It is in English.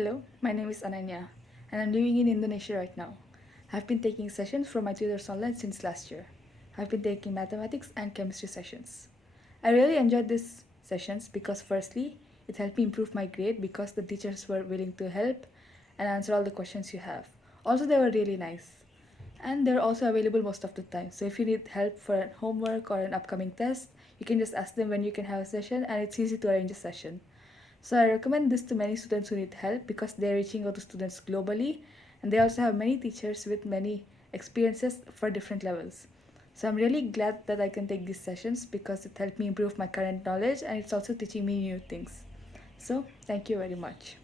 Hello, my name is Ananya, and I'm living in Indonesia right now. I've been taking sessions from my tutors online since last year. I've been taking mathematics and chemistry sessions. I really enjoyed these sessions because, firstly, it helped me improve my grade because the teachers were willing to help and answer all the questions you have. Also, they were really nice. And they're also available most of the time. So, if you need help for a homework or an upcoming test, you can just ask them when you can have a session, and it's easy to arrange a session. So I recommend this to many students who need help because they're reaching out to students globally, and they also have many teachers with many experiences for different levels. So I'm really glad that I can take these sessions because it helped me improve my current knowledge and it's also teaching me new things. So thank you very much.